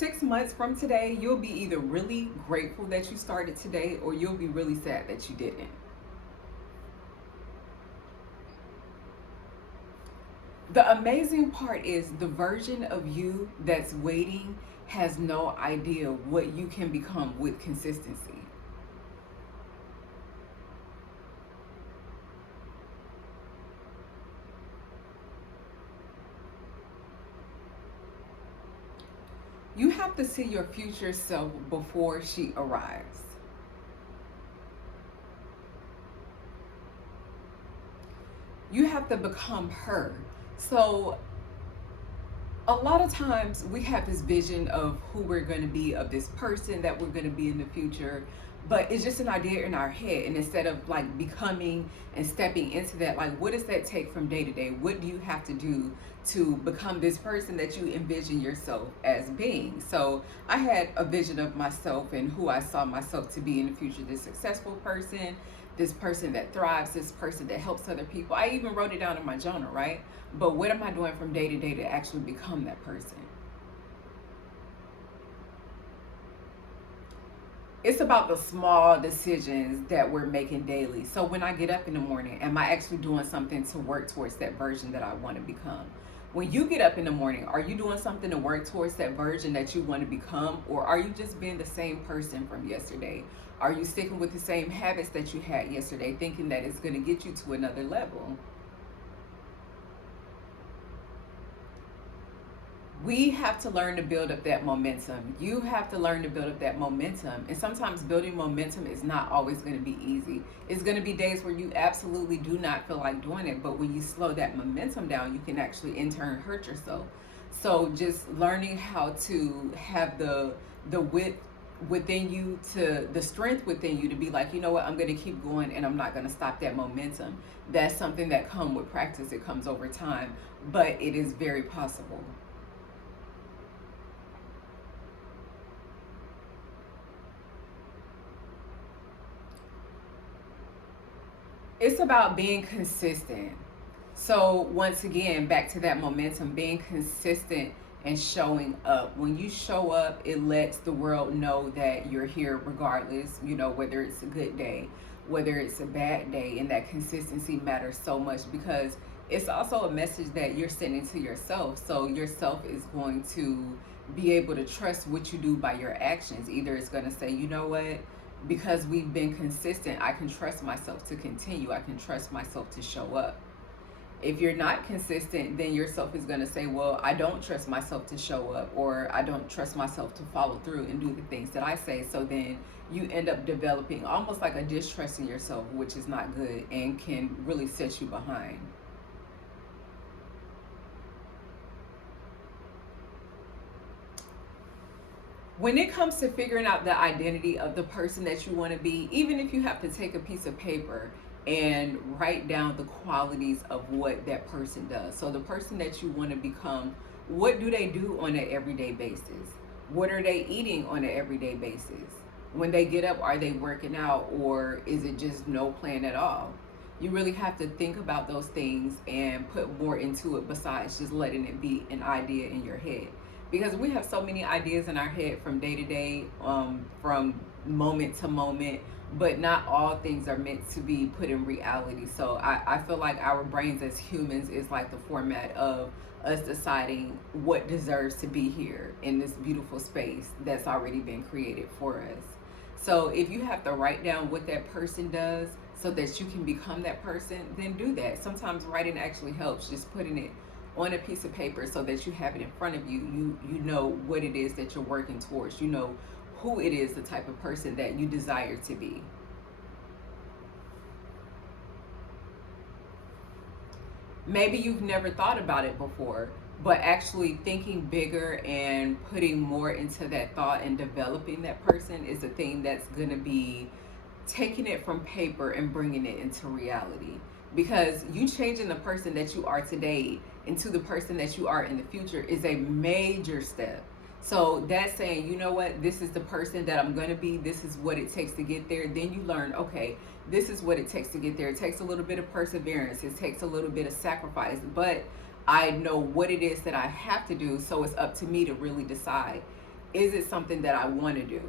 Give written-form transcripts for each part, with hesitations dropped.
6 months from today, you'll be either really grateful that you started today or you'll be really sad that you didn't. The amazing part is the version of you that's waiting has no idea what you can become with consistency. You have to see your future self before she arrives. You have to become her. So a lot of times we have this vision of who we're going to be, of this person that we're going to be in the future, but it's just an idea in our head. And instead of like becoming and stepping into that, like what does that take from day to day? What do you have to do to become this person that you envision yourself as being? So I had a vision of myself and who I saw myself to be in the future, this successful person, this person that thrives, this person that helps other people. I even wrote it down in my journal, right? But what am I doing from day to day to actually become that person? It's about the small decisions that we're making daily. So when I get up in the morning, am I actually doing something to work towards that version that I want to become? When you get up in the morning, are you doing something to work towards that version that you want to become? Or are you just being the same person from yesterday? Are you sticking with the same habits that you had yesterday, thinking that it's going to get you to another level? We have to learn to build up that momentum. You have to learn to build up that momentum. And sometimes building momentum is not always going to be easy. It's going to be days where you absolutely do not feel like doing it. But when you slow that momentum down, you can actually in turn hurt yourself. So just learning how to have the width within you, to the strength within you to be like, you know what, I'm going to keep going and I'm not going to stop that momentum. That's something that comes with practice. It comes over time, but it is very possible. It's about being consistent. So once again, back to that momentum, being consistent and showing up. When you show up, it lets the world know that you're here regardless, whether it's a good day, whether it's a bad day, and that consistency matters so much because it's also a message that you're sending to yourself. So yourself is going to be able to trust what you do by your actions. Either it's going to say, you know what, because we've been consistent, I can trust myself to continue. I can trust myself to show up. If you're not consistent, then yourself is going to say, well, I don't trust myself to show up, or I don't trust myself to follow through and do the things that I say. So then you end up developing almost like a distrust in yourself, which is not good and can really set you behind. When it comes to figuring out the identity of the person that you want to be, even if you have to take a piece of paper and write down the qualities of what that person does. So the person that you want to become, what do they do on an everyday basis? What are they eating on an everyday basis? When they get up, are they working out, or is it just no plan at all? You really have to think about those things and put more into it besides just letting it be an idea in your head, because we have so many ideas in our head from day to day, from moment to moment, but not all things are meant to be put in reality. So I feel like our brains as humans is like the format of us deciding what deserves to be here in this beautiful space that's already been created for us. So if you have to write down what that person does so that you can become that person, then do that. Sometimes writing actually helps, just putting it on a piece of paper so that you have it in front of you. You know what it is that you're working towards. You know who it is, the type of person that you desire to be. Maybe you've never thought about it before, but actually thinking bigger and putting more into that thought and developing that person is the thing that's going to be taking it from paper and bringing it into reality. Because you changing the person that you are today into the person that you are in the future is a major step. So that's saying, you know what, this is the person that I'm going to be. This is what it takes to get there. Then you learn, okay, this is what it takes to get there. It takes a little bit of perseverance. It takes a little bit of sacrifice. But I know what it is that I have to do. So it's up to me to really decide. Is it something that I want to do?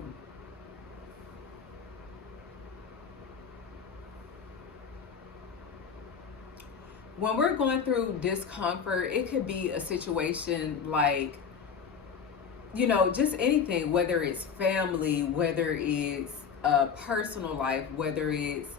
When we're going through discomfort, it could be a situation like, just anything, whether it's family, whether it's personal life, whether it's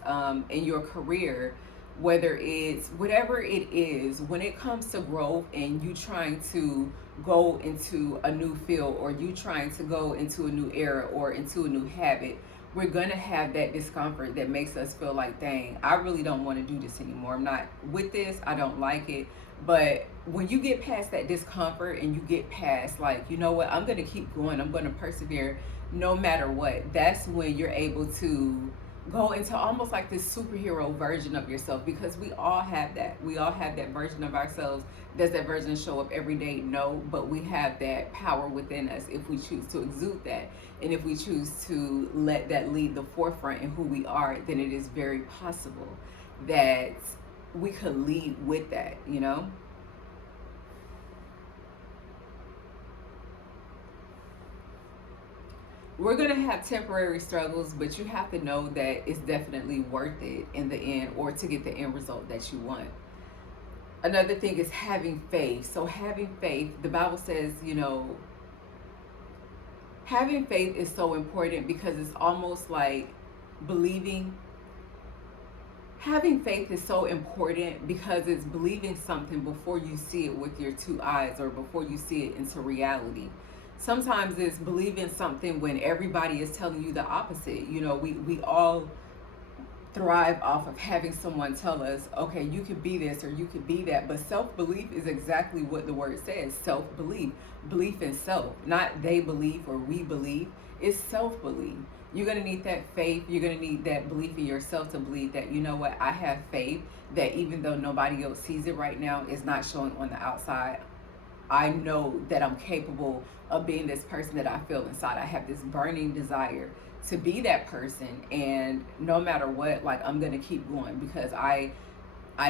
in your career, whether it's whatever it is, when it comes to growth and you trying to go into a new field, or you trying to go into a new era or into a new habit, we're gonna have that discomfort that makes us feel like, dang, I really don't want to do this anymore. I'm not with this. I don't like it. But when you get past that discomfort and you get past, like, you know what, I'm gonna keep going. I'm gonna persevere no matter what. That's when you're able to go into almost like this superhero version of yourself, because we all have that. We all have that version of ourselves. Does that version show up every day? No, but we have that power within us if we choose to exude that. And if we choose to let that lead the forefront in who we are, then it is very possible that we could lead with that. We're going to have temporary struggles, but you have to know that it's definitely worth it in the end, or to get the end result that you want. Another thing is having faith. So having faith, the Bible says, having faith is so important, because it's almost like believing. Having faith is so important because it's believing something before you see it with your two eyes, or before you see it into reality. Sometimes it's believing something when everybody is telling you the opposite. We all thrive off of having someone tell us, okay, you could be this or you could be that. But self-belief is exactly what the word says. Self-belief. Belief in self. Not they believe or we believe. It's self-belief. You're going to need that faith. You're going to need that belief in yourself to believe that, you know what, I have faith that even though nobody else sees it right now, it's not showing on the outside. I know that I'm capable of being this person that I feel inside. I have this burning desire to be that person, and no matter what, like, I'm gonna keep going, because I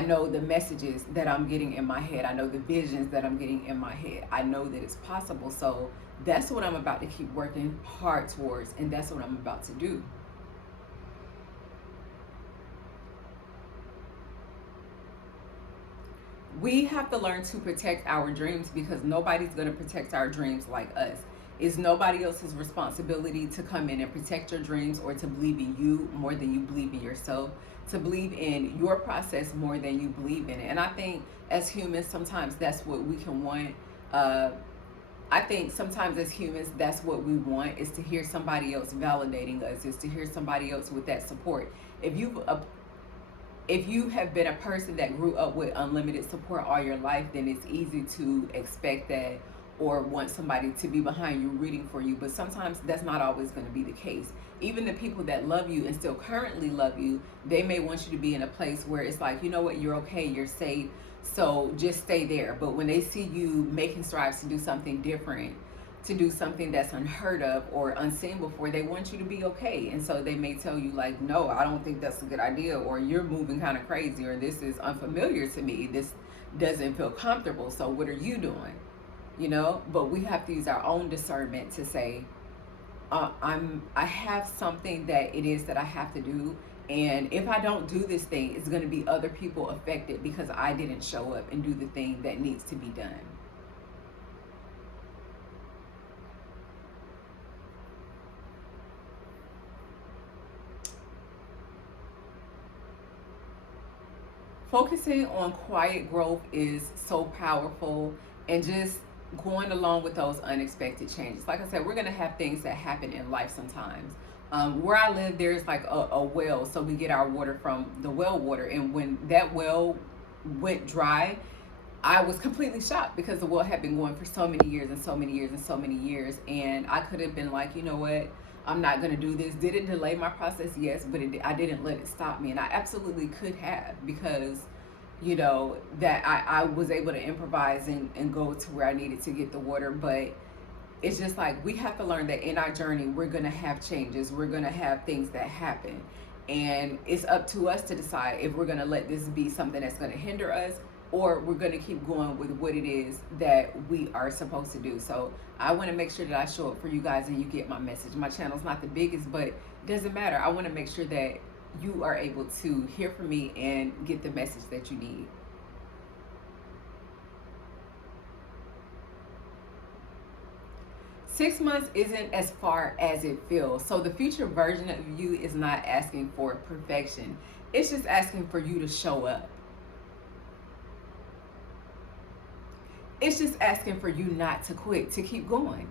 know the messages that I'm getting in my head. I know the visions that I'm getting in my head. I know that it's possible. So that's what I'm about to keep working hard towards, and that's what I'm about to do. We have to learn to protect our dreams, because nobody's going to protect our dreams like us. It's nobody else's responsibility to come in and protect your dreams, or to believe in you more than you believe in yourself, to believe in your process more than you believe in it. And I think as humans, sometimes that's what we can want. I think sometimes as humans, that's what we want, is to hear somebody else validating us, is to hear somebody else with that support. If you have been a person that grew up with unlimited support all your life, then it's easy to expect that, or want somebody to be behind you, rooting for you. But sometimes that's not always going to be the case. Even the people that love you and still currently love you, they may want you to be in a place where it's like, you know what, you're okay, you're safe, so just stay there. But when they see you making strides to do something different, to do something that's unheard of or unseen before, they want you to be okay. And so they may tell you, like, no, I don't think that's a good idea, or you're moving kind of crazy, or this is unfamiliar to me, this doesn't feel comfortable, so what are you doing? But we have to use our own discernment to say, I have something that it is that I have to do, and if I don't do this thing, it's going to be other people affected because I didn't show up and do the thing that needs to be done. Focusing on quiet growth is so powerful, and just going along with those unexpected changes. Like I said, we're going to have things that happen in life sometimes. Where I live, there's like a well, so we get our water from the well water. And when that well went dry, I was completely shocked, because the well had been going for so many years and so many years and so many years. And I could have been like, you know what? I'm not going to do this. Did it delay my process? Yes, but I didn't let it stop me. And I absolutely could have, because, that I was able to improvise and go to where I needed to get the water. But it's just like, we have to learn that in our journey, we're going to have changes. We're going to have things that happen. And it's up to us to decide if we're going to let this be something that's going to hinder us, or we're going to keep going with what it is that we are supposed to do. So I want to make sure that I show up for you guys and you get my message. My channel's not the biggest, but it doesn't matter. I want to make sure that you are able to hear from me and get the message that you need. Six months isn't as far as it feels. So the future version of you is not asking for perfection. It's just asking for you to show up. It's just asking for you not to quit, to keep going.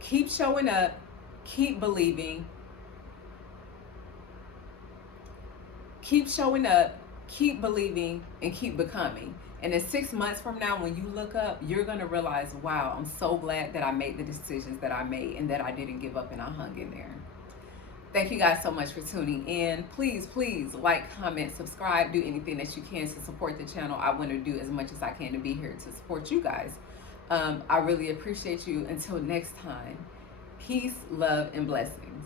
Keep showing up, keep believing, keep showing up, keep believing, and keep becoming. And in 6 months from now, when you look up, you're going to realize, wow, I'm so glad that I made the decisions that I made and that I didn't give up and I hung in there. Thank you guys so much for tuning in. Please, please like, comment, subscribe, do anything that you can to support the channel. I want to do as much as I can to be here to support you guys. I really appreciate you. Until next time, peace, love, and blessings.